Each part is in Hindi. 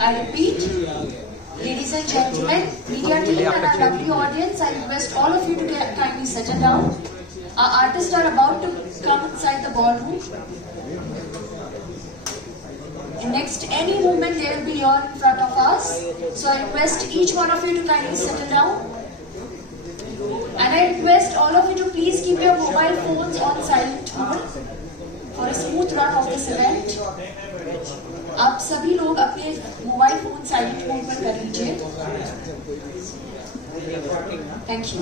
I repeat, ladies and gentlemen, media team and our lovely audience, I request all of you to kindly settle down. Our artists are about to come inside the ballroom. And next, any moment they will be here in front of us. So I request each one of you to kindly settle down. And I request all of you to please keep your mobile phones on silent mode for a smooth run of this event. आप सभी लोग अपने मोबाइल फोन साइलेंट मोड पर कर लीजिए. Thank you.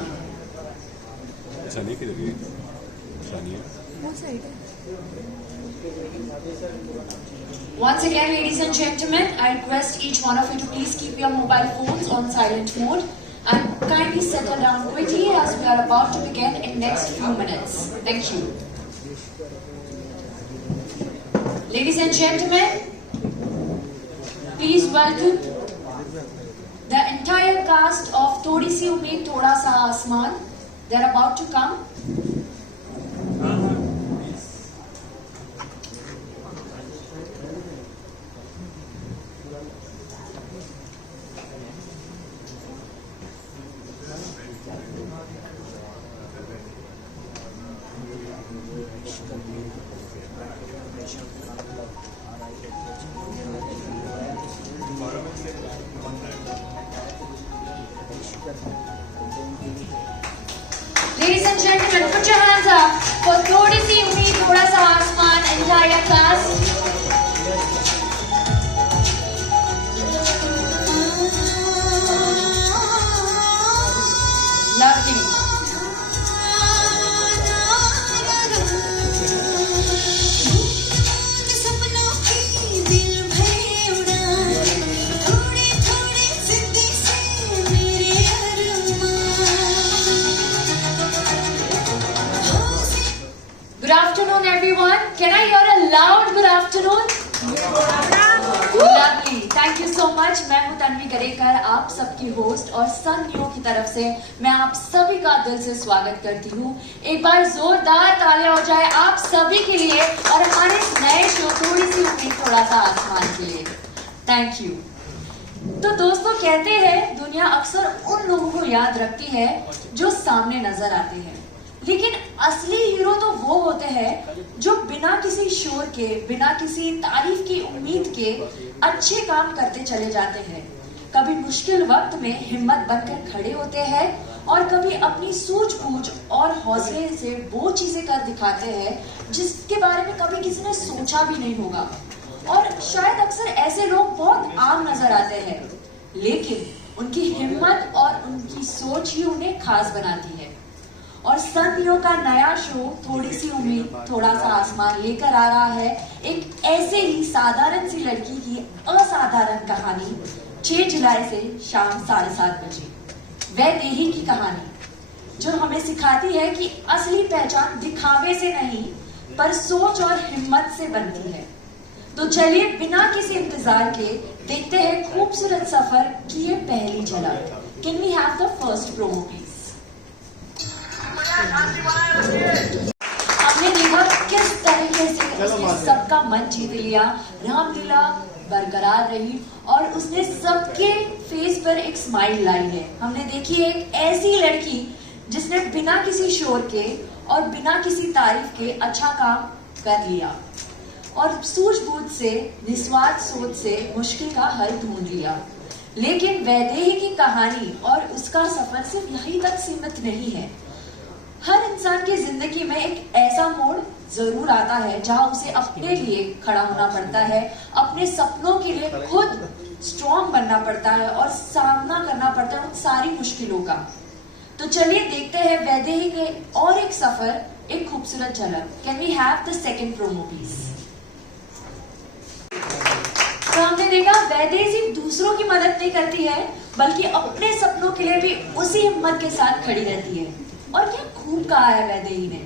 Once again, ladies and gentlemen, I request each one of you to please keep your mobile phones on silent mode and kindly settle down quickly as we are about to begin in next few minutes. Thank you. Ladies and gentlemen, please welcome the entire cast of Thodi Si Umeed Thoda Sa Aasmaan. They are about to come. Ladies and gentlemen, put your hands up for Thodi Si Umeed Thoda Sa Aasmaan entire cast. Lovely. Good afternoon, everyone. Can I hear a loud good afternoon? Lovely. Thank you so much. मैं हूँ तन्वी गरेकर, आप सबकी होस्ट और सन न्यू की तरफ से मैं आप सभी का दिल से स्वागत करती हूँ. एक बार जोरदार तालियां हो जाए आप सभी के लिए और हमारे इस नए शो थोड़ी सी उम्मीद थोड़ा सा आसमान के लिए. Thank you. तो दोस्तों, कहते हैं दुनिया अक्सर उन लोगों को याद रखती है जो सामने नजर आते हैं, लेकिन असली हीरो तो वो होते हैं जो बिना किसी शोर के, बिना किसी तारीफ की उम्मीद के अच्छे काम करते चले जाते हैं. कभी मुश्किल वक्त में हिम्मत बनकर खड़े होते हैं और कभी अपनी सूझबूझ और हौसले से वो चीजें कर दिखाते हैं जिसके बारे में कभी किसी ने सोचा भी नहीं होगा. और शायद अक्सर ऐसे लोग बहुत आम नजर आते हैं, लेकिन उनकी हिम्मत और उनकी सोच ही उन्हें खास बनाती है. और सन न्यू का नया शो थोड़ी सी उम्मीद थोड़ा सा आसमान लेकर आ रहा है एक ऐसे ही साधारण सी लड़की की असाधारण कहानी 6 जुलाई से शाम 7:30 बजे. वैदेही की कहानी जो हमें सिखाती है कि असली पहचान दिखावे से नहीं पर सोच और हिम्मत से बनती है. तो चलिए बिना किसी इंतजार के देखते हैं खूबसूरत सफर की ये पहली झलक. Can we have the first promo please? हमने देखा किस तरीके से उसने सबका मन जीत लिया, रामलीला बरकरार रही और उसने सबके फेस पर एक स्माइल लाई है. हमने देखी एक ऐसी लड़की जिसने बिना किसी शोर के और बिना किसी तारीफ के अच्छा काम कर लिया और सूझबूझ से, निस्वार्थ सोच से मुश्किल का हल ढूंढ लिया. लेकिन वैदेही की कहानी और उसका सफर सिर्फ यहीं तक सीमित नहीं है. हर इंसान की जिंदगी में एक ऐसा मोड़ जरूर आता है जहां उसे अपने लिए खड़ा होना पड़ता है, अपने सपनों के लिए खुद स्ट्रॉन्ग बनना पड़ता है और सामना करना पड़ता है उन सारी मुश्किलों का. तो चलिए देखते हैं वैदेही के और एक सफर, एक खूबसूरत झलक. Can we have the second promo please? तो हमने देखा वैदेही सिर्फ दूसरों की मदद नहीं करती है बल्कि अपने सपनों के लिए भी उसी हिम्मत के साथ खड़ी रहती है. और क्या खूब कहा है वैदेही ने,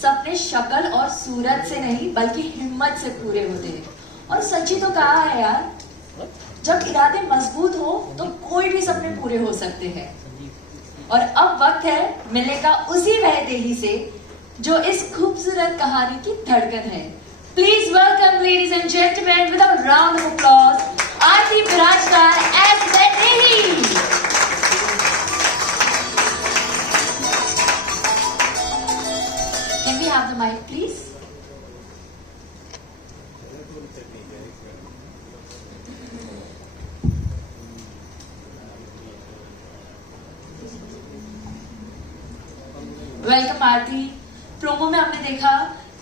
सपने शक्ल और सूरत से नहीं बल्कि हिम्मत से पूरे होते हैं. और सच्ची तो कहा है यार, जब इरादे मजबूत हो तो कोई भी सपने पूरे हो सकते हैं. और अब वक्त है मिलने का उसी वैदेही से जो इस खूबसूरत कहानी की धड़कन है. Please welcome ladies and gentleman with a round of applause Aarti welcome Aarti. Promo में हमने देखा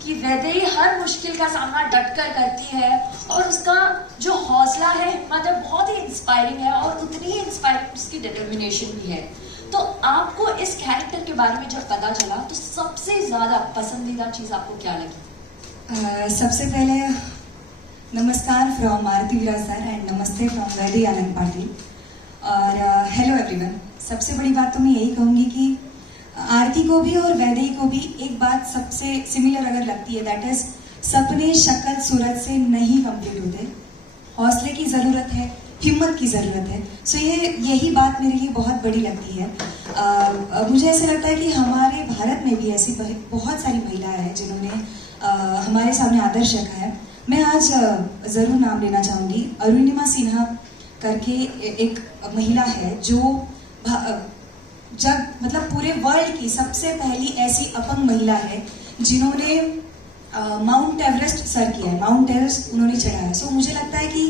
कि वैदेही हर मुश्किल का सामना डटकर करती है और उसका जो हौसला है, हिम्मत है, बहुत ही इंस्पायरिंग है और उतनी ही इंस्पायरिंग उसकी डिटर्मिनेशन भी है। तो आपको इस कैरेक्टर के बारे में जब पता चला तो सबसे ज्यादा पसंदीदा चीज आपको क्या लगी? सबसे पहले नमस्कार from Aarti Viraj sir and नमस्ते फ्रॉम वैदेही आनंद पाटिल और हेलो एवरीवन। सबसे बड़ी बात तो मैं यही कहूँगी कि आरती को भी और वैदेही को भी एक बात सबसे सिमिलर अगर लगती है, दैट इज सपने शक्ल सूरत से नहीं कंप्लीट होते, हौसले की ज़रूरत है, हिम्मत की ज़रूरत है। सो यही बात मेरे लिए बहुत बड़ी लगती है। मुझे ऐसा लगता है कि हमारे भारत में भी ऐसी बहुत सारी महिलाएं हैं जिन्होंने हमारे सामने आदर्श रखा है। मैं आज ज़रूर नाम लेना चाहूँगी, अरुणिमा सिन्हा करके एक महिला है जो मतलब पूरे वर्ल्ड की सबसे पहली ऐसी अपंग महिला है जिन्होंने माउंट एवरेस्ट सर किया है, माउंट एवरेस्ट उन्होंने चढ़ाया है। सो मुझे लगता है कि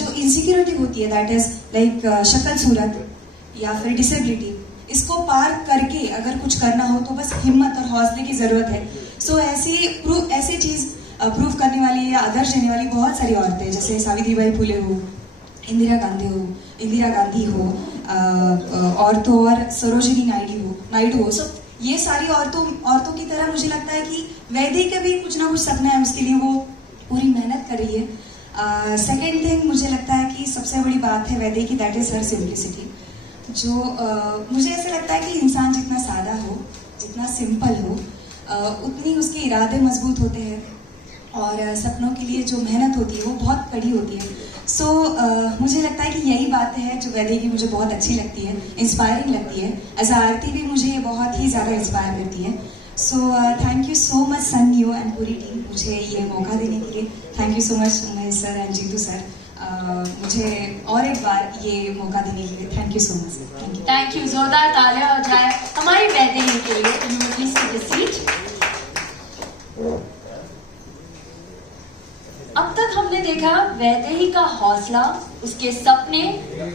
जो इनसिक्योरिटी होती है, दैट इज लाइक शक्ल सूरत या फिर डिसेबिलिटी, इसको पार करके अगर कुछ करना हो तो बस हिम्मत और हौसले की ज़रूरत है। सो ऐसी चीज़ प्रूव करने वाली या आदर्श देने वाली बहुत सारी औरतें, जैसे सावित्रीबाई फुले हो, इंदिरा गांधी हो और तो और सरोजिनी नायडू हो। सो ये सारी औरतों की तरह मुझे लगता है कि वैदेही का भी कुछ ना कुछ सपना है, उसके लिए वो पूरी मेहनत कर रही है। सेकेंड थिंग मुझे लगता है कि सबसे बड़ी बात है वैदेही की, दैट इज हर सिंप्लिसिटी। जो मुझे ऐसा लगता है कि इंसान जितना सादा हो, जितना सिंपल हो, उतनी उसके इरादे मजबूत होते हैं और सपनों के लिए जो मेहनत होती है वो बहुत कड़ी होती है। सो मुझे लगता है कि यही बात है जो वैदेही की मुझे बहुत अच्छी लगती है, इंस्पायरिंग लगती है। एज आरती भी मुझे ये बहुत ही ज़्यादा इंस्पायर करती है। So thank you so much Sun Neo and पूरी टीम मुझे ये मौका देने के लिए। Thank you so much Umesh sir and Jeetu sir, मुझे और एक बार ये मौका देने के लिए thank you so much. Thank you. जोरदार तालियां हो जाए हमारी वैदेही के लिए। Please take a seat. अब तक हमने देखा वैदेही का हौसला, उसके सपने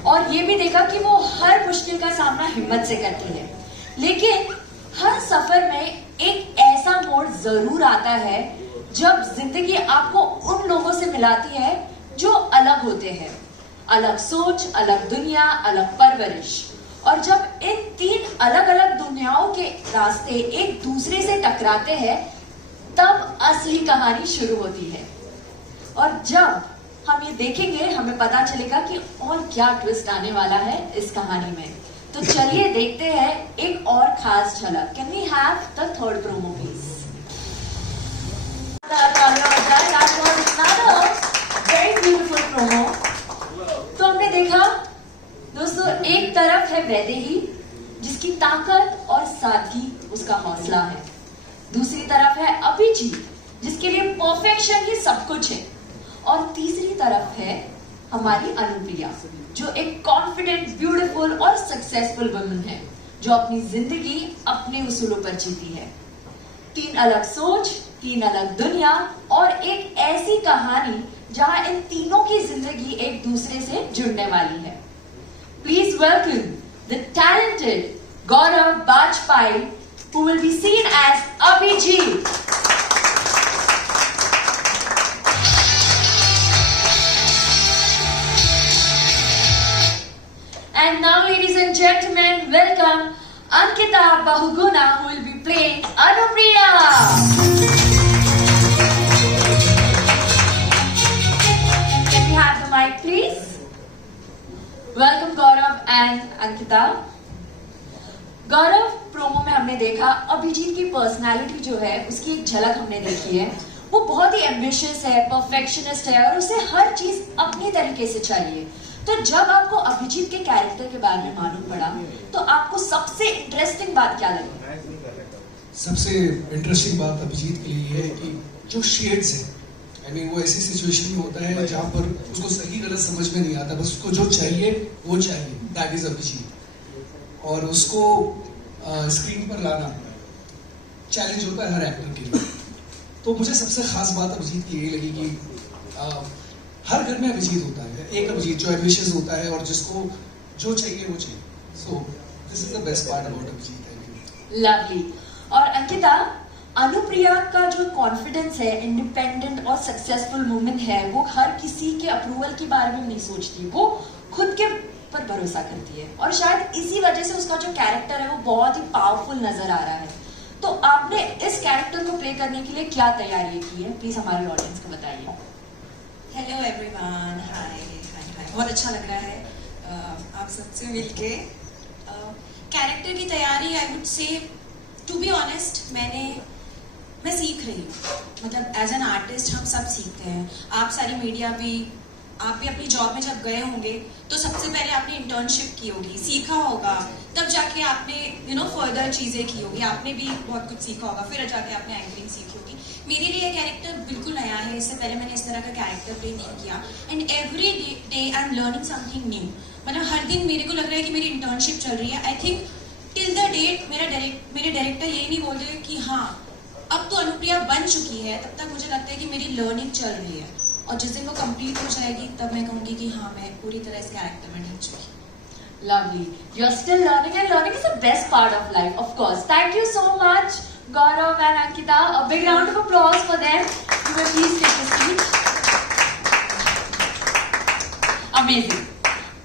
और ये भी देखा कि वो हर मुश्किल का सामना हिम्मत से करती है। लेकिन हर सफर में एक ऐसा मोड़ जरूर आता है जब जिंदगी आपको उन लोगों से मिलाती है जो अलग होते हैं, अलग सोच, अलग दुनिया, अलग परवरिश। और जब इन तीन अलग अलग दुनियाओं के रास्ते एक दूसरे से टकराते हैं तब असली कहानी शुरू होती है। और जब हम ये देखेंगे हमें पता चलेगा कि और क्या ट्विस्ट आने वाला है इस कहानी में। तो चलिए देखते हैं एक और खास झलक। Can we have the third promo please? Very beautiful promo. तो हमने देखा दोस्तों, एक तरफ है वैदेही जिसकी ताकत और सादगी उसका हौसला है, दूसरी तरफ है अभिजीत जिसके लिए परफेक्शन ही सब कुछ है, और तीसरी तरफ है हमारी अनुप्रिया जो एक कॉन्फिडेंट, ब्यूटीफुल और सक्सेसफुल वुमन है जो अपनी जिंदगी अपने उसूलों पर जीती है। तीन अलग सोच, तीन अलग दुनिया और एक ऐसी कहानी जहां इन तीनों की जिंदगी एक दूसरे से जुड़ने वाली है। Please welcome the talented Gaurav Bajpai who will be seen as Abhijit. And now, ladies and gentlemen, welcome Ankita Bahuguna, who will be playing Anupriya. Can we have the mic, please? Welcome Gaurav and Ankita. Gaurav, promo में हमने देखा अभिजीत की पर्सनालिटी जो है उसकी एक झलक हमने देखी है। वो बहुत ही एम्बिशियस है, परफेक्शनिस्ट है और उसे हर चीज अपने तरीके से चाहिए। तो जब आपको अभिजीत के कैरेक्टर के बारे में मालूम पड़ा तो आपको सबसे इंटरेस्टिंग बात क्या लगी? सबसे इंटरेस्टिंग बात अभिजीत के लिए है कि जो शेड्स है, वो ऐसी सिचुएशन में होता है जहाँ पर उसको सही गलत समझ में नहीं आता, बस उसको जो चाहिए वो चाहिए, दैट इज अभिजीत। और उसको स्क्रीन पर लाना चैलेंज होता है हर एक्टर के लिए। तो मुझे सबसे खास बात अभिजीत की ये लगी कि हर घर में अभिजीत होता है, एक अभिजीत जो एम्बिशियस होता है और जिसको जो चाहिए वो चाहिए। So this is the best part about Abhijeet. Lovely. और अंकिता, अनुप्रिया का जो कॉन्फिडेंस है, इंडिपेंडेंट और सक्सेसफुल वुमेन है, वो हर किसी के अप्रूवल के बारे में नहीं सोचती, वो खुद के पर भरोसा करती है और शायद इसी वजह से उसका जो कैरेक्टर है वो बहुत ही पावरफुल नजर आ रहा है। तो आपने इस कैरेक्टर को प्ले करने के लिए क्या तैयारी की है, प्लीज हमारे ऑडियंस को बताइए। हेलो एवरीवन, हाय हाय, बहुत अच्छा लग रहा है आप सबसे मिलके। कैरेक्टर की तैयारी, I would say to be honest, मैं सीख रही हूँ। मतलब एज एन आर्टिस्ट हम सब सीखते हैं। आप सारी मीडिया भी, आप भी अपनी जॉब में जब गए होंगे तो सबसे पहले आपने इंटर्नशिप की होगी, सीखा होगा, तब जाके आपने फर्दर चीज़ें की होगी, आपने भी बहुत कुछ सीखा होगा, फिर जाके आपने एंकरिंग सीखी होगी। मेरे लिए कैरेक्टर बिल्कुल नया है, इससे पहले मैंने इस तरह का कैरेक्टर प्ले नहीं किया। And every day I am learning something new. मतलब हर दिन मेरे को लग रहा है कि मेरी इंटर्नशिप चल रही है। I think till the date मेरे डायरेक्टर यही नहीं बोल रहे कि हाँ अब तो अनुप्रिया बन चुकी है, तब तक मुझे लगता है कि मेरी लर्निंग चल रही है। और जिस दिन वो कंप्लीट हो जाएगी तब मैं कहूँगी कि हाँ मैं पूरी तरह इस कैरेक्टर में ढल चुकी। Lovely. You're still learning and learning is the best part of life, of course. Thank you so much, Gaurav and Ankita. A big round of applause for them. You may please take a seat. Amazing.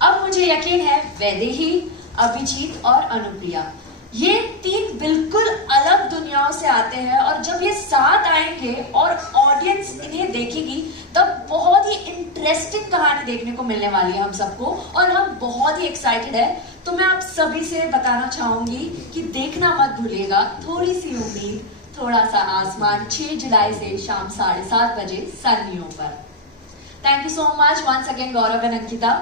अब मुझे यकीन है वैदेही, अभिजीत और अनुप्रिया, ये तीन बिल्कुल अलग दुनियाओं से आते हैं और जब ये साथ आएंगे और ऑडियंस इन्हें देखेगी तब बहुत ही इंटरेस्टिंग कहानी देखने को मिलने वाली है हम सबको और हम बहुत ही एक्साइटेड है। तो मैं आप सभी से बताना चाहूंगी कि देखना मत भूलिएगा थोड़ी सी उम्मीद, थोड़ा सा आसमान, 6 जुलाई से शाम 7:30 बजे सन न्यू पर। Thank you so much once again Gaurav and Ankita.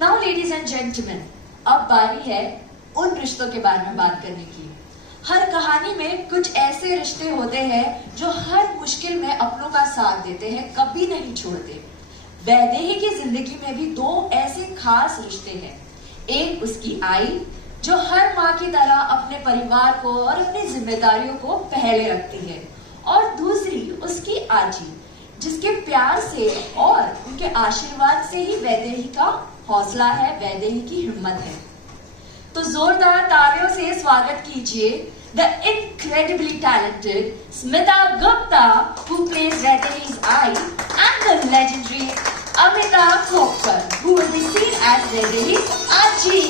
Now ladies and gentleman, अब बारी है उन रिश्तों के बारे में बात करने की। हर कहानी में कुछ ऐसे रिश्ते होते हैं जो हर मुश्किल में अपनों का साथ देते हैं, कभी नहीं छोड़ते। वैदेही की जिंदगी में भी 2 ऐसे खास रिश्ते हैं। एक उसकी आई जो हर माँ की तरह अपने परिवार को और अपनी जिम्मेदारियों को पहले रखती है, और दूसरी उसकी आजी जिसके प्यार से और उनके आशीर्वाद से ही वैदेही का हौसला है, वैदेही की हिम्मत है। तो जोरदार तालियों से स्वागत कीजिए the incredibly talented Smita Gupta, who plays Vaidehi's Ai, and the legendary Amita Khopkar, who will be seen as Vaidehi's Aji.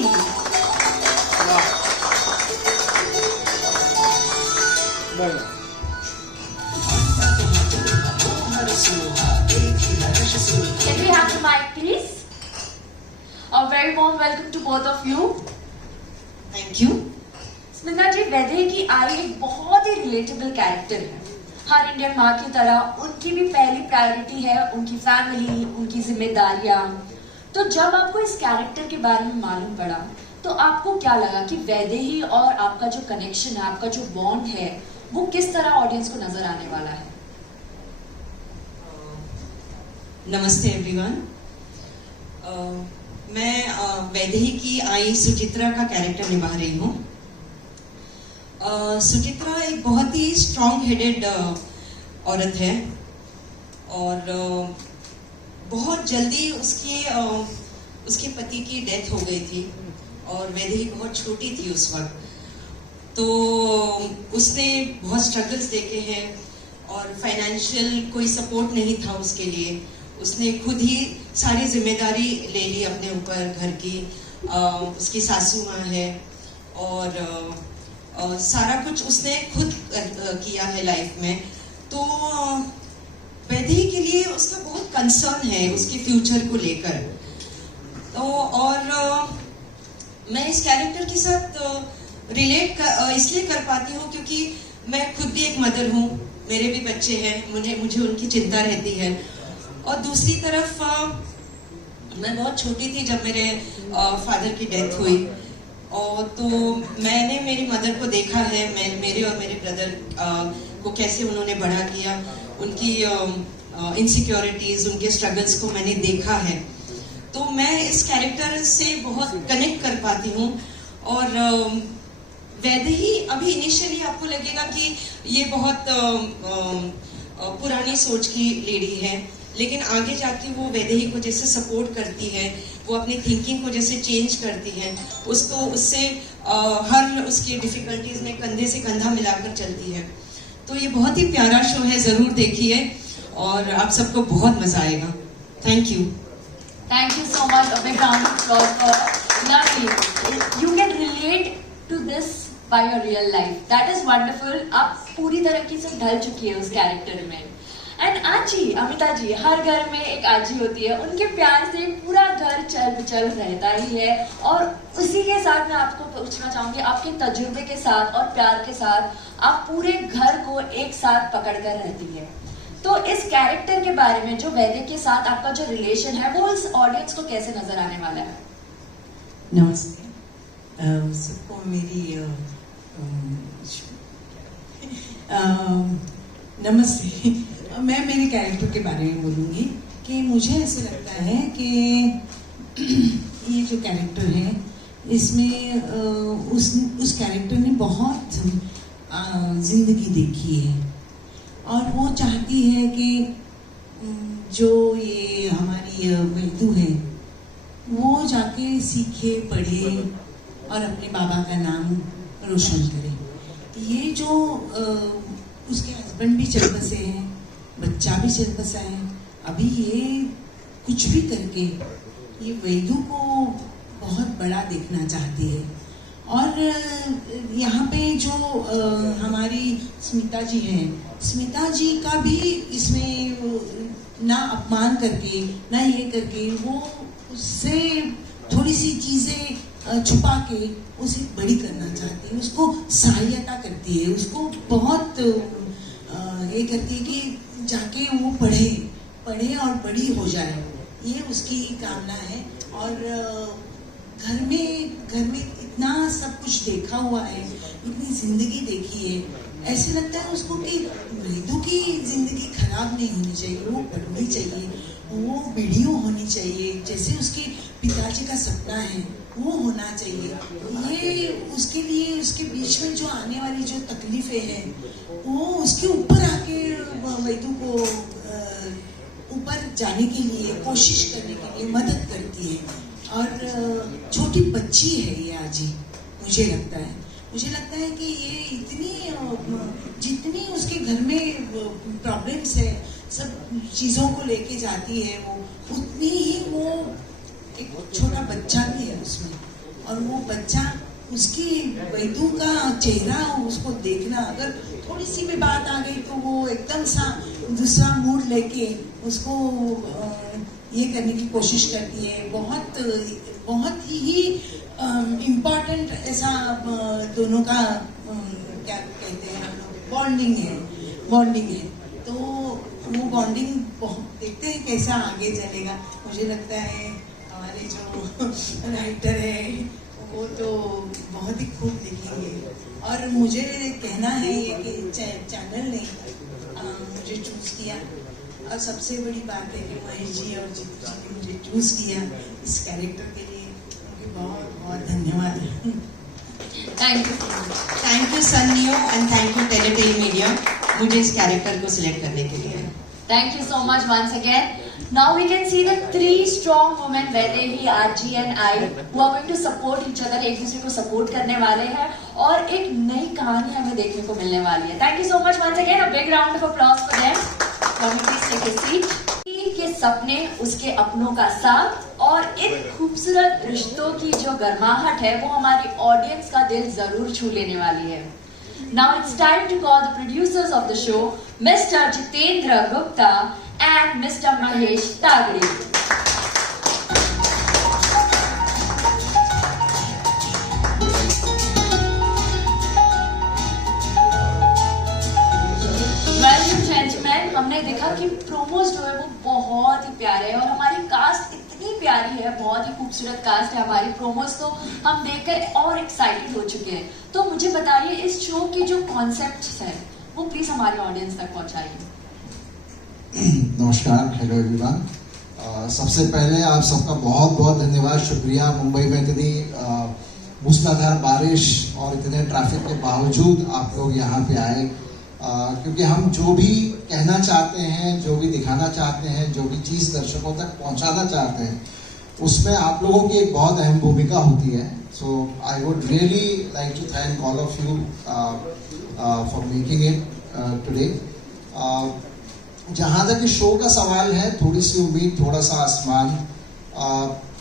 Can we have the mic, please? A very warm welcome to both of you. Thank you. Smita ji, Vaidehi की आई एक बहुत ही रिलेटेबल कैरेक्टर है। हर इंडियन माँ की तरह उनकी भी पहली प्रायोरिटी है उनकी फैमिली, उनकी जिम्मेदारियां। तो जब आपको इस कैरेक्टर के बारे में मालूम पड़ा तो आपको क्या लगा कि वैदेही और आपका जो कनेक्शन है, आपका जो बॉन्ड है, वो किस तरह ऑडियंस को नजर आने वाला है? नमस्ते एवरीवन। मैं वैदेही की आई सुचित्रा का कैरेक्टर निभा रही हूँ। सुचित्रा एक बहुत ही स्ट्रॉन्ग हेडेड औरत है और बहुत जल्दी उसके पति की डेथ हो गई थी और वैदेही बहुत छोटी थी उस वक्त। तो उसने बहुत स्ट्रगल्स देखे हैं और फाइनेंशियल कोई सपोर्ट नहीं था उसके लिए। उसने खुद ही सारी जिम्मेदारी ले ली अपने ऊपर घर की। उसकी सासू माँ है और सारा कुछ उसने खुद किया है लाइफ में। तो वैदेही के लिए उसका बहुत कंसर्न है उसके फ्यूचर को लेकर। तो और मैं इस कैरेक्टर के साथ रिलेट इसलिए कर पाती हूँ क्योंकि मैं खुद भी एक मदर हूँ, मेरे भी बच्चे हैं, मुझे उनकी चिंता रहती है। और दूसरी तरफ मैं बहुत छोटी थी जब मेरे फादर की डेथ हुई, और तो मैंने मेरी मदर को देखा है, मेरे और मेरे ब्रदर को कैसे उन्होंने बड़ा किया, उनकी इनसिक्योरिटीज, उनके स्ट्रगल्स को मैंने देखा है। तो मैं इस कैरेक्टर से बहुत कनेक्ट कर पाती हूँ। और वैदेही अभी इनिशियली आपको लगेगा कि ये बहुत पुरानी सोच की लेडी है, लेकिन आगे जाके वो वैदेही को जैसे सपोर्ट करती है, वो अपनी थिंकिंग को जैसे चेंज करती है, उसको उससे हर उसकी डिफिकल्टीज में कंधे से कंधा मिलाकर चलती है। तो ये बहुत ही प्यारा शो है, ज़रूर देखिए और आप सबको बहुत मज़ा आएगा। Thank you. Thank you so much. A big round of applause for Navneet. You can relate to this by your real life. That is wonderful. आप पूरी तरीके से ढल चुकी है उस कैरेक्टर में। एंड आजी, अमिता जी, हर घर में एक आजी होती है, उनके प्यार से पूरा घर चल रहता ही है। और उसी के साथ मैं आपको पूछना चाहूंगी, आपके तजुर्बे के साथ और प्यार के साथ आप पूरे घर को एक साथ पकड़ कर रहती है। तो इस कैरेक्टर के बारे में, जो वैदे के साथ आपका जो रिलेशन है, वो उस ऑडियंस को कैसे नजर आने वाला है? नमस्ते सबको मेरी नमस्ते। मैं मेरे कैरेक्टर के बारे में बोलूँगी कि मुझे ऐसे लगता है कि ये जो कैरेक्टर है, इसमें उस कैरेक्टर ने बहुत जिंदगी देखी है और वो चाहती है कि जो ये हमारी वैदू है वो जाके सीखे, पढ़े और अपने बाबा का नाम रोशन करे। ये जो उसके हस्बैंड भी चल बसे हैं, बच्चा भी चल बसा है, अभी ये कुछ भी करके ये वैदू को बहुत बड़ा देखना चाहती है। और यहाँ पे जो हमारी स्मिता जी हैं, स्मिता जी का भी इसमें ना अपमान करके ना ये करके वो उससे थोड़ी सी चीज़ें छुपा के उसे बड़ी करना चाहती है, उसको सहायता करती है, उसको बहुत ये करती है कि जाके वो पढ़े और बड़ी हो जाए, ये उसकी कामना है। और घर में इतना सब कुछ देखा हुआ है, इतनी जिंदगी देखी है, ऐसे लगता है उसको कि वैदू की जिंदगी खराब नहीं होनी चाहिए, वो पढ़नी चाहिए, वो वीडियो होनी चाहिए, जैसे उसके पिताजी का सपना है वो होना चाहिए। ये उसके लिए उसके बीच में जो आने वाली जो तकलीफें हैं वो उसके ऊपर आके वैदू को ऊपर जाने के लिए कोशिश करने के लिए मदद करती है। और छोटी बच्ची है ये आजी, मुझे लगता है कि ये इतनी जितनी उसके घर में प्रॉब्लम्स है, सब चीज़ों को लेके जाती है वो, उतनी ही वो एक छोटा बच्चा भी है उसमें। और वो बच्चा, उसकी वैदू का चेहरा उसको देखना, अगर थोड़ी सी भी बात आ गई तो वो एकदम सा दूसरा मूड लेके उसको ये करने की कोशिश करती है। बहुत ही इम्पोर्टेंट ऐसा दोनों का क्या कहते हैं हम लोग, बॉन्डिंग है। तो वो बॉन्डिंग देखते हैं कैसा आगे चलेगा। मुझे लगता है हमारे जो राइटर है वो तो बहुत ही खूब लिखेंगे। और मुझे कहना है ये कि चैनल ने मुझे चूज किया, और सबसे बड़ी बात है कि महेश जी और जीतू जी ने मुझे चूज किया इस कैरेक्टर के लिए, उनके बहुत बहुत धन्यवाद। Thank you Sun Neo and thank you Teletale Media मुझे इस कैरेक्टर को सिलेक्ट करने के लिए। Thank you so much once again. Now we can see the 3 strong women, Vaidehi, Arji and I, who are going to support each other, एक दूसरे को सपोर्ट करने वाले हैं और एक नई कहानी हमें देखने को मिलने वाली है। Thank you so much once again. A big round of applause for them. Can you please take a seat? के सपने, उसके अपनों का साथ और इन खूबसूरत रिश्तों की जो गर्माहट है वो हमारी ऑडियंस का दिल जरूर छू लेने वाली है। Now it's time to call the producers of the show, Mr. Jitendra Gupta and Mr. Mahesh Tagri. हमने देखा कि प्रोमोज जो है वो बहुत ही प्यारे हैं और हमारी कास्ट इतनी प्यारी है, बहुत ही खूबसूरत कास्ट है हमारी। प्रोमोज तो हम देखकर और एक्साइटेड हो चुके हैं। तो मुझे बताइए इस शो की जो कॉन्सेप्ट्स है वो प्लीज हमारे ऑडियंस तक पहुंचाइए। नमस्कार, हेलो एवरीवन। सबसे पहले आप सबका बहुत बहुत धन्यवाद, शुक्रिया। मुंबई में इतनी मूसलाधार बारिश और इतने ट्रैफिक के बावजूद आप लोग यहाँ पे आए, क्योंकि हम जो भी कहना चाहते हैं, जो भी दिखाना चाहते हैं, जो भी चीज़ दर्शकों तक पहुंचाना चाहते हैं, उसमें आप लोगों की एक बहुत अहम भूमिका होती है. So I would really like to thank all of you for making it today. जहाँ तक इस शो का सवाल है, थोड़ी सी उम्मीद, थोड़ा सा आसमान,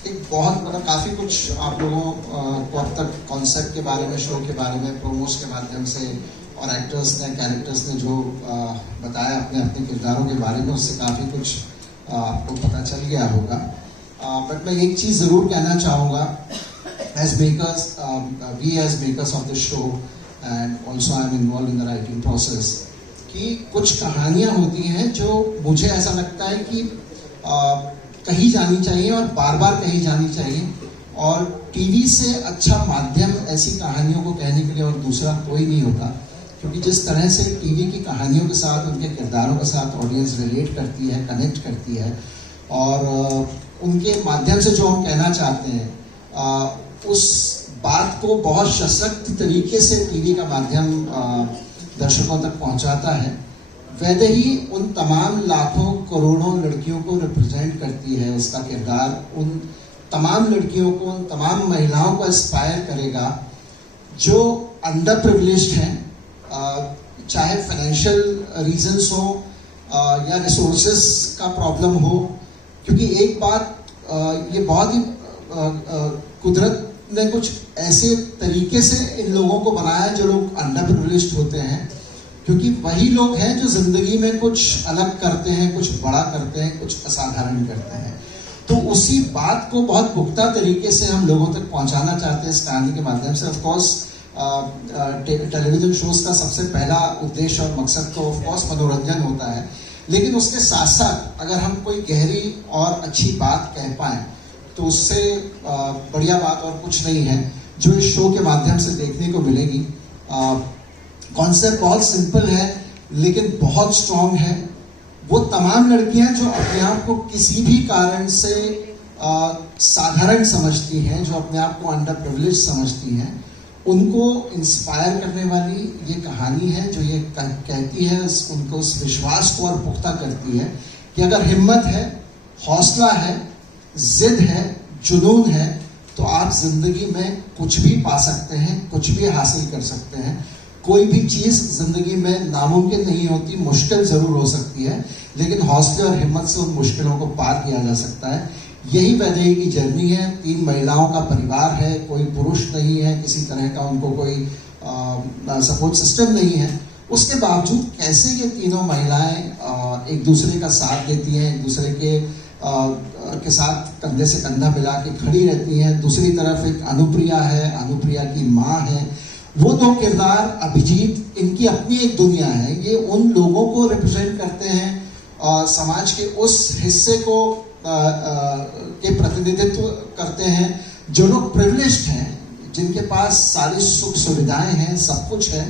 एक बहुत बड़ा, काफ़ी कुछ आप लोगों को अब तक कॉन्सेप्ट के बारे में, शो के बारे में, प्रोमोस के माध्यम से और एक्टर्स ने, कैरेक्टर्स ने जो बताया अपने अपने किरदारों के बारे में, उससे काफ़ी कुछ आपको पता चल गया होगा. बट मैं एक चीज़ ज़रूर कहना चाहूँगा, as makers, we as makers of the show and also I am involve in the writing process, कि कुछ कहानियाँ होती हैं जो मुझे ऐसा लगता है कि कही जानी चाहिए और बार बार कही जानी चाहिए, और टीवी से अच्छा माध्यम ऐसी कहानियों को कहने के लिए और दूसरा कोई नहीं होता. क्योंकि जिस तरह से टीवी की कहानियों के साथ, उनके किरदारों के साथ ऑडियंस रिलेट करती है, कनेक्ट करती है, और उनके माध्यम से जो हम कहना चाहते हैं, उस बात को बहुत सशक्त तरीके से टीवी का माध्यम दर्शकों तक पहुंचाता है. वैसे ही उन तमाम लाखों करोड़ों लड़कियों को रिप्रेजेंट करती है उसका किरदार. उन तमाम लड़कियों को, उन तमाम महिलाओं को इंस्पायर करेगा जो अंडर प्रिविलेज्ड हैं, चाहे फाइनेंशियल रीजंस हो या रिसोर्सेस का प्रॉब्लम हो. क्योंकि एक बात, ये बहुत ही कुदरत ने कुछ ऐसे तरीके से इन लोगों को बनाया जो लोग अंडर प्रिविलेज्ड होते हैं, क्योंकि वही लोग हैं जो जिंदगी में कुछ अलग करते हैं, कुछ बड़ा करते हैं, कुछ असाधारण करते हैं. तो उसी बात को बहुत पुख्ता तरीके से हम लोगों तक पहुंचाना चाहते हैं इस कहानी के माध्यम से. ऑफ कोर्स टेलीविजन शोज का सबसे पहला उद्देश्य और मकसद तो ऑफ कोर्स मनोरंजन होता है, लेकिन उसके साथ साथ अगर हम कोई गहरी और अच्छी बात कह पाएं, तो उससे बढ़िया बात और कुछ नहीं है जो इस शो के माध्यम से देखने को मिलेगी. कॉन्सेप्ट बहुत सिंपल है लेकिन बहुत स्ट्रॉन्ग है. वो तमाम लड़कियां जो अपने आप को किसी भी कारण से साधारण समझती हैं, जो अपने आप को अंडर प्रिविलेज समझती हैं, उनको इंस्पायर करने वाली ये कहानी है, जो ये कहती है, उनको उस विश्वास को और पुख्ता करती है कि अगर हिम्मत है, हौसला है, जिद है, जुनून है, तो आप जिंदगी में कुछ भी पा सकते हैं, कुछ भी हासिल कर सकते हैं. कोई भी चीज़ जिंदगी में नामुमकिन नहीं होती, मुश्किल ज़रूर हो सकती है, लेकिन हौसले और हिम्मत से उन मुश्किलों को पार किया जा सकता है. यही वैदेही की जर्नी है. 3 महिलाओं का परिवार है, कोई पुरुष नहीं है, किसी तरह का उनको कोई सपोर्ट सिस्टम नहीं है. उसके बावजूद कैसे ये तीनों महिलाएं एक दूसरे का साथ देती हैं, एक दूसरे के साथ कंधे से कंधा मिला के खड़ी रहती हैं. दूसरी तरफ एक अनुप्रिया है, अनुप्रिया की माँ है. वो 2 किरदार, अभिजीत, इनकी अपनी एक दुनिया है. ये उन लोगों को रिप्रेजेंट करते हैं, समाज के उस हिस्से को के प्रतिनिधित्व करते हैं जो लोग प्रिविलेज्ड हैं, जिनके पास सारी सुख सुविधाएं हैं, सब कुछ है,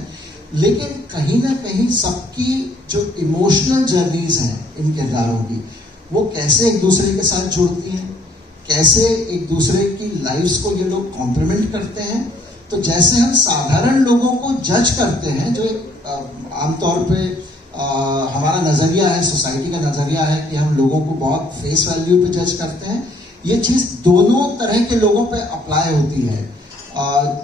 लेकिन कहीं ना कहीं सबकी जो इमोशनल जर्नीज हैं इन किरदारों की, वो कैसे एक दूसरे के साथ जुड़ती हैं, कैसे एक दूसरे की लाइफ्स को ये लोग कॉम्प्लीमेंट करते हैं. तो जैसे हम साधारण लोगों को जज करते हैं, जो आमतौर पे हमारा नज़रिया है, सोसाइटी का नज़रिया है कि हम लोगों को बहुत फेस वैल्यू पे जज करते हैं, ये चीज़ दोनों तरह के लोगों पे अप्लाई होती है.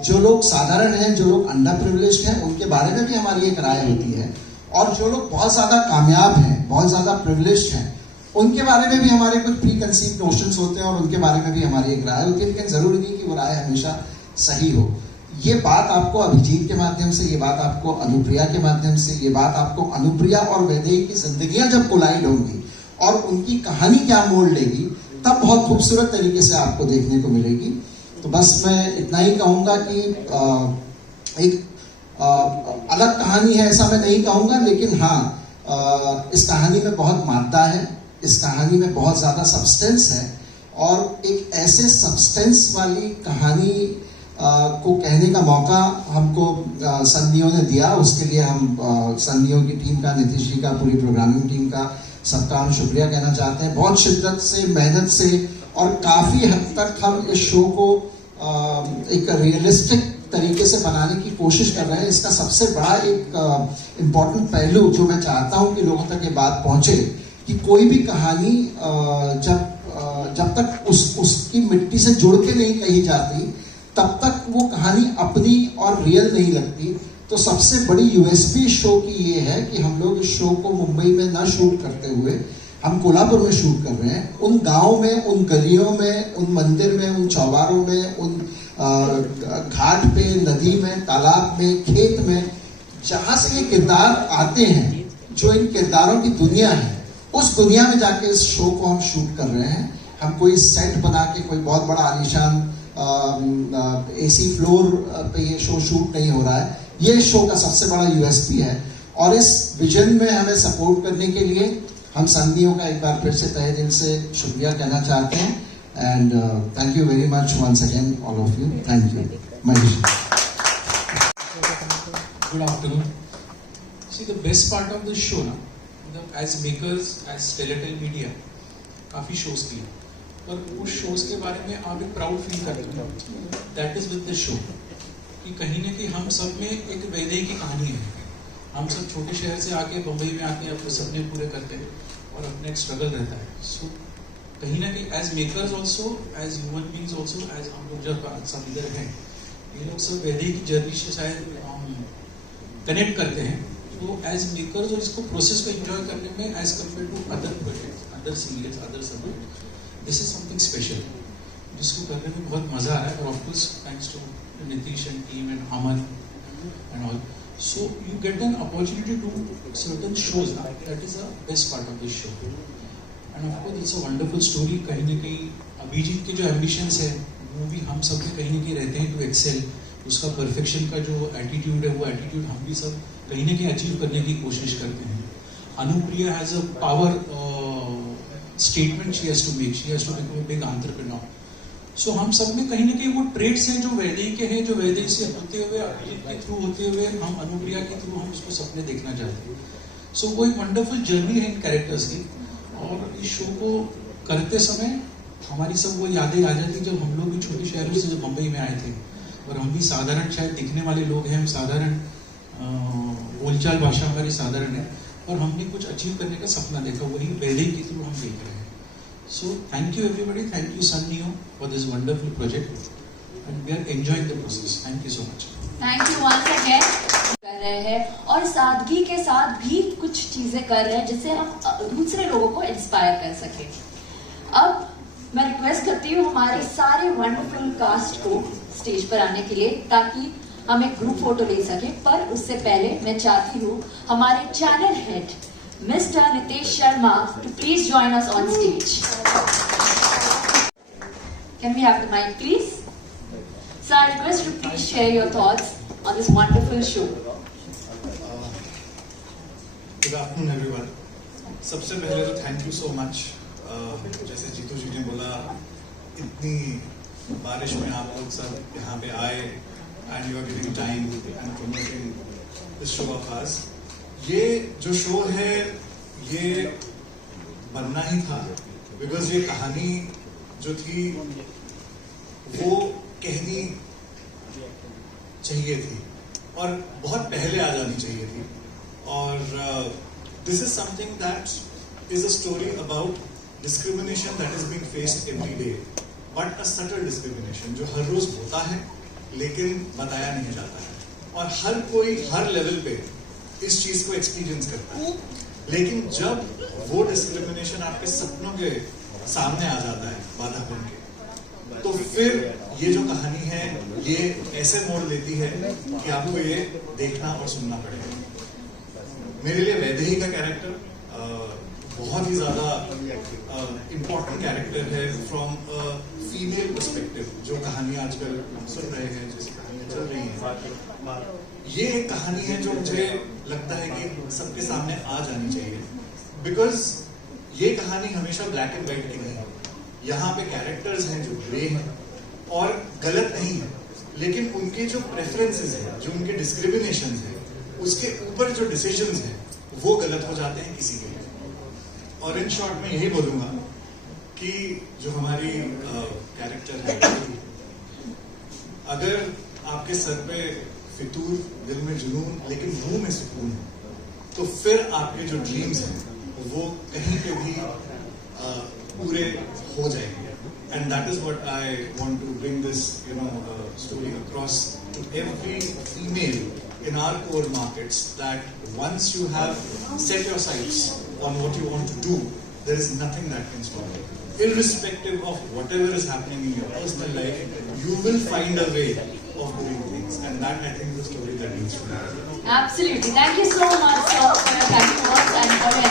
जो लोग साधारण हैं, जो लोग अंडर प्रिविलेज्ड हैं, उनके बारे में भी हमारी एक राय होती है, और जो लोग बहुत ज़्यादा कामयाब हैं, बहुत ज़्यादा प्रिविलेज्ड हैं, उनके बारे में भी हमारे कुछ प्री कंसीव्ड नोशंस होते हैं, और उनके बारे में भी हमारी एक राय होती है. लेकिन ज़रूरी नहीं कि वो राय हमेशा सही हो. ये बात आपको अभिजीत के माध्यम से, ये बात आपको अनुप्रिया के माध्यम से, ये बात आपको अनुप्रिया और वैदेही की जिंदगियां जब कोलाइड होंगी और उनकी कहानी क्या मोड़ लेगी, तब बहुत खूबसूरत तरीके से आपको देखने को मिलेगी. तो बस मैं इतना ही कहूँगा कि एक अलग कहानी है ऐसा मैं नहीं कहूँगा, लेकिन हाँ, इस कहानी में बहुत मादा है, इस कहानी में बहुत ज़्यादा सब्सटेंस है, और एक ऐसे सब्सटेंस वाली कहानी को कहने का मौका हमको सन्नियों ने दिया. उसके लिए हम सन्नियों की टीम का, नीतीश जी का, पूरी प्रोग्रामिंग टीम का, सबका हम शुक्रिया कहना चाहते हैं. बहुत शिद्दत से, मेहनत से, और काफ़ी हद तक हम इस शो को एक रियलिस्टिक तरीके से बनाने की कोशिश कर रहे हैं। इसका सबसे बड़ा एक इम्पोर्टेंट पहलू जो मैं चाहता हूं कि लोगों तक ये बात पहुंचे कि कोई भी कहानी जब तक उसकी मिट्टी से जुड़ के नहीं कही जाती तब तक वो कहानी अपनी और रियल नहीं लगती। तो सबसे बड़ी यूएसपी शो की ये है कि हम लोग इस शो को मुंबई में ना शूट करते हुए हम कोल्हापुर में शूट कर रहे हैं। उन गाँव में, उन गलियों में, उन मंदिर में, उन चौबारों में, उन घाट पे, नदी में, तालाब में, खेत में, जहाँ से ये किरदार आते हैं, जो इन किरदारों की दुनिया है, उस दुनिया में जाके इस शो को हम शूट कर रहे हैं। हम कोई सेट बना के कोई बहुत बड़ा आलीशान एसी फ्लोर पे ये शो शूट नहीं हो रहा है। ये शो का सबसे बड़ा यूएसपी है और इस विजन में हमें सपोर्ट करने के लिए हम संधियों का एक बार फिर से तहे दिल से शुक्रिया कहना चाहते हैं। And thank you very much once again all of you. Thank you Manish. Good afternoon. See, the best part of the show, ना, as makers, as टेलेटेल मीडिया, काफी शोज किए, पर उस शोज के बारे में आप एक प्राउड फील करते हो। That is with the show, कि कहीं न कहीं हम सब में एक वैदेही की कहानी है। हम सब छोटे शहर से आके बम्बई में आके अपने सपने पूरे करते हैं और अपने एक स्ट्रगल रहता है। सो कहीं ना कहीं as makers also, as human beings also, as हम लोग जब सब इधर हैं, ये लोग सब वैदिक की जर्नी से शायद हम कनेक्ट करते हैं। तो एज मेकर्स और इसको प्रोसेस को एंजॉय करने में as compare to other projects, other serials, other subject, this is something special जिसको करने में बहुत मजा आ रहा है। और of course thanks to Nitish and team and Aman and all. So you get an opportunity to do certain shows. That is the best part of this show. And of course it's a wonderful story. कहीं न कहीं अभिजीत के जो ambitions है वो भी हम सब में कहीं न कहीं रहते हैं to excel. उसका perfection का जो attitude है वो attitude हम भी सब कहीं न कहीं achieve करने की कोशिश करते हैं. Anupriya has a power statement she has to make. She has to become a big entrepreneur. सो हम सब में कहीं ना कहीं वो ट्रेड्स हैं जो वैदेही के हैं, जो वैदेही से होते हुए अभिजीत के थ्रू होते हुए हम अनुप्रिया के थ्रू हम उसको सपने देखना चाहते हैं। सो वो एक वंडरफुल जर्नी है इन कैरेक्टर्स की। और इस शो को करते समय हमारी सब वो यादें आ जाती जब हम लोग भी छोटे शहरों से जब मुंबई में आए थे और हम भी साधारण शायद दिखने वाले लोग हैं, हम साधारण बोलचाल भाषा हमारी साधारण है और हमने कुछ अचीव करने का सपना देखा, वही वैदेही के थ्रू हम देख रहे हैं। So thank you everybody, thank you Sun Neo for this wonderful project and we are enjoying the process. Thank you so much. Thank you once again. कर रहे हैं और सादगी के साथ भी कुछ चीजें कर रहे हैं जिससे हम दूसरे लोगों को इंस्पायर कर सके। अब मैं रिक्वेस्ट करती हूँ हमारे सारे वंडरफुल कास्ट को स्टेज पर आने के लिए ताकि हम एक ग्रुप फोटो ले सके। पर उससे पहले मैं चाहती हूँ हमारे channel head Mr. Nitesh Sharma to please join us on stage. Can we have the mic, please? So I request you to please share your thoughts on this wonderful show. Good afternoon, everyone. सबसे पहले तो थैंक यू सो मच। जैसे जीतू जी ने बोला, इतनी बारिश में आप लोग सब यहाँ पे आए and you are giving time and promoting this show of ours. ये जो शो है ये बनना ही था बिकॉज ये कहानी जो थी वो कहनी चाहिए थी और बहुत पहले आ जानी चाहिए थी। और this is something that is a story about discrimination that is being faced every day, but a subtle discrimination जो हर रोज होता है लेकिन बताया नहीं जाता है और हर कोई हर लेवल पे इस चीज को एक्सपीरियंस करता है। लेकिन जब वो डिस्क्रिमिनेशन आपके सपनों के सामने आ जाता है बाधा बन के, तो फिर ये जो कहानी है ये ऐसे मोड़ लेती है कि आपको ये देखना और सुनना पड़ेगा। मेरे लिए वैदेही का कैरेक्टर बहुत ही ज्यादा इम्पोर्टेंट कैरेक्टर है फ्रॉम अ फीमेल पर्सपेक्टिव। जो कहानी आजकल हम सुन रहे हैं, जिस कहानी चल रही है, ये एक कहानी है जो मुझे लगता है कि सबके सामने आ जानी चाहिए बिकॉज ये कहानी हमेशा ब्लैक एंड व्हाइट की नहीं है। यहाँ पे कैरेक्टर्स हैं जो ग्रे हैं और गलत नहीं है, लेकिन उनके जो प्रेफरेंसेस हैं, जो उनके डिस्क्रिमिनेशन हैं, उसके ऊपर जो डिसीजंस हैं वो गलत हो जाते हैं किसी के लिए। और इन शॉर्ट में यही बोलूंगा कि जो हमारी कैरेक्टर है, अगर आपके सर पे फितूर, दिल में जुनून, लेकिन मुंह में सुकून है, तो फिर आपके जो ड्रीम्स हैं वो कहीं पे भी पूरे हो जाएंगे. And that is what I want to bring this, story across to every female in our core markets, that once you have set your sights on what you want to do, there is nothing that can stop you. Irrespective of whatever is happening in your personal life, you will find a way of doing things, and that I think is the story that needs to happen. Absolutely. Thank you so much, sir, for your kind words and for your